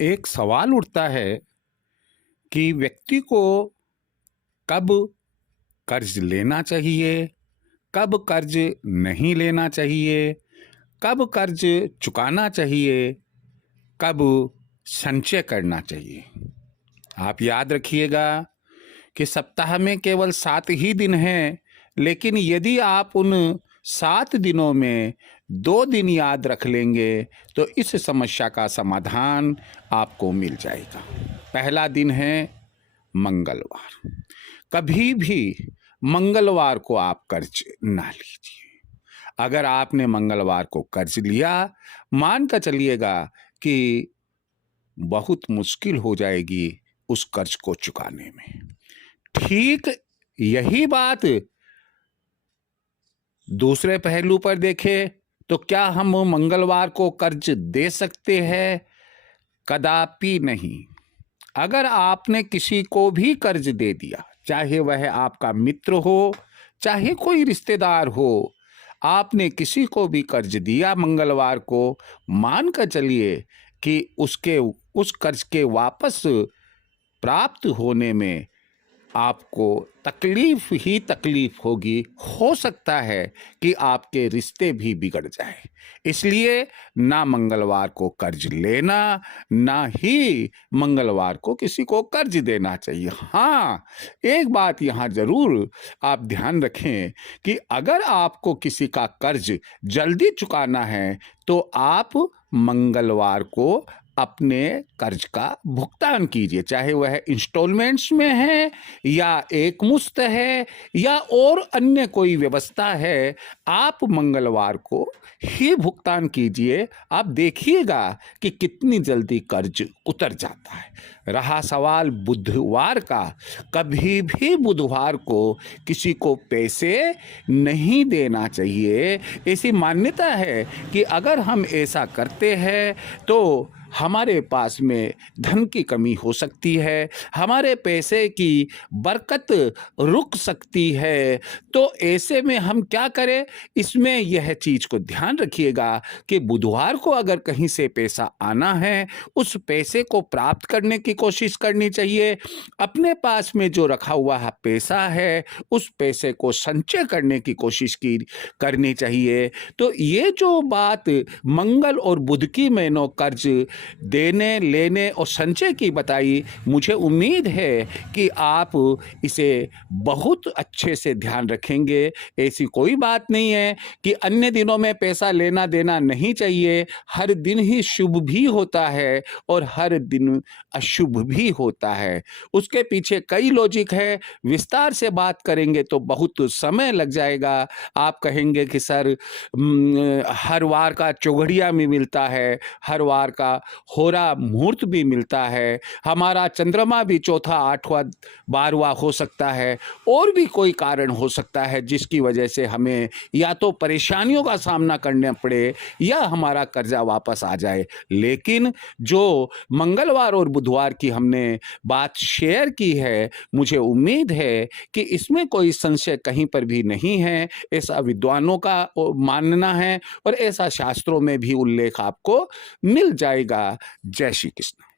एक सवाल उठता है कि व्यक्ति को कब कर्ज लेना चाहिए, कब कर्ज नहीं लेना चाहिए, कब कर्ज चुकाना चाहिए, कब संचय करना चाहिए। आप याद रखिएगा कि सप्ताह में केवल 7 ही दिन हैं, लेकिन यदि आप उन 7 दिनों में 2 दिन याद रख लेंगे तो इस समस्या का समाधान आपको मिल जाएगा। पहला दिन है मंगलवार। कभी भी मंगलवार को आप कर्ज ना लीजिए। अगर आपने मंगलवार को कर्ज लिया, मान कर चलिएगा कि बहुत मुश्किल हो जाएगी उस कर्ज को चुकाने में। ठीक यही बात दूसरे पहलू पर देखें तो क्या हम मंगलवार को कर्ज दे सकते हैं? कदापि नहीं। अगर आपने किसी को भी कर्ज दे दिया, चाहे वह आपका मित्र हो, चाहे कोई रिश्तेदार हो, आपने किसी को भी कर्ज दिया मंगलवार को, मान कर चलिए कि उस कर्ज के वापस प्राप्त होने में आपको तकलीफ ही तकलीफ होगी। हो सकता है कि आपके रिश्ते भी बिगड़ जाए। इसलिए ना मंगलवार को कर्ज लेना, ना ही मंगलवार को किसी को कर्ज देना चाहिए। हाँ, एक बात यहाँ जरूर आप ध्यान रखें कि अगर आपको किसी का कर्ज जल्दी चुकाना है तो आप मंगलवार को अपने कर्ज का भुगतान कीजिए, चाहे वह इंस्टॉलमेंट्स में है या एक मुश्त है या और अन्य कोई व्यवस्था है। आप मंगलवार को ही भुगतान कीजिए। आप देखिएगा कि कितनी जल्दी कर्ज उतर जाता है। रहा सवाल बुधवार का, कभी भी बुधवार को किसी को पैसे नहीं देना चाहिए। ऐसी मान्यता है कि अगर हम ऐसा करते हैं तो हमारे पास में धन की कमी हो सकती है, हमारे पैसे की बरकत रुक सकती है। तो ऐसे में हम क्या करें? इसमें यह चीज को ध्यान रखिएगा कि बुधवार को अगर कहीं से पैसा आना है, उस पैसे को प्राप्त करने की कोशिश करनी चाहिए। अपने पास में जो रखा हुआ पैसा है, उस पैसे को संचय करने की कोशिश करनी चाहिए। तो ये जो बात मंगल और बुध की मैंने कर्ज देने, लेने और संचय की बताई, मुझे उम्मीद है कि आप इसे बहुत अच्छे से ध्यान रखेंगे। ऐसी कोई बात नहीं है कि अन्य दिनों में पैसा लेना देना नहीं चाहिए। हर दिन ही शुभ भी होता है और हर दिन अशुभ भी होता है। उसके पीछे कई लॉजिक है। विस्तार से बात करेंगे तो बहुत समय लग जाएगा। आप कहेंगे कि सर हर वार का चौघड़िया में मिलता है, हर वार का होरा मुहूर्त भी मिलता है, हमारा चंद्रमा भी चौथा, आठवां, 12वां हो सकता है, और भी कोई कारण हो सकता है जिसकी वजह से हमें या तो परेशानियों का सामना करना पड़े या हमारा कर्जा वापस आ जाए। लेकिन जो मंगलवार और बुधवार की हमने बात शेयर की है, मुझे उम्मीद है कि इसमें कोई संशय कहीं पर भी नहीं है। ऐसा विद्वानों का मानना है और ऐसा शास्त्रों में भी उल्लेख आपको मिल जाएगा। जय श्री कृष्ण।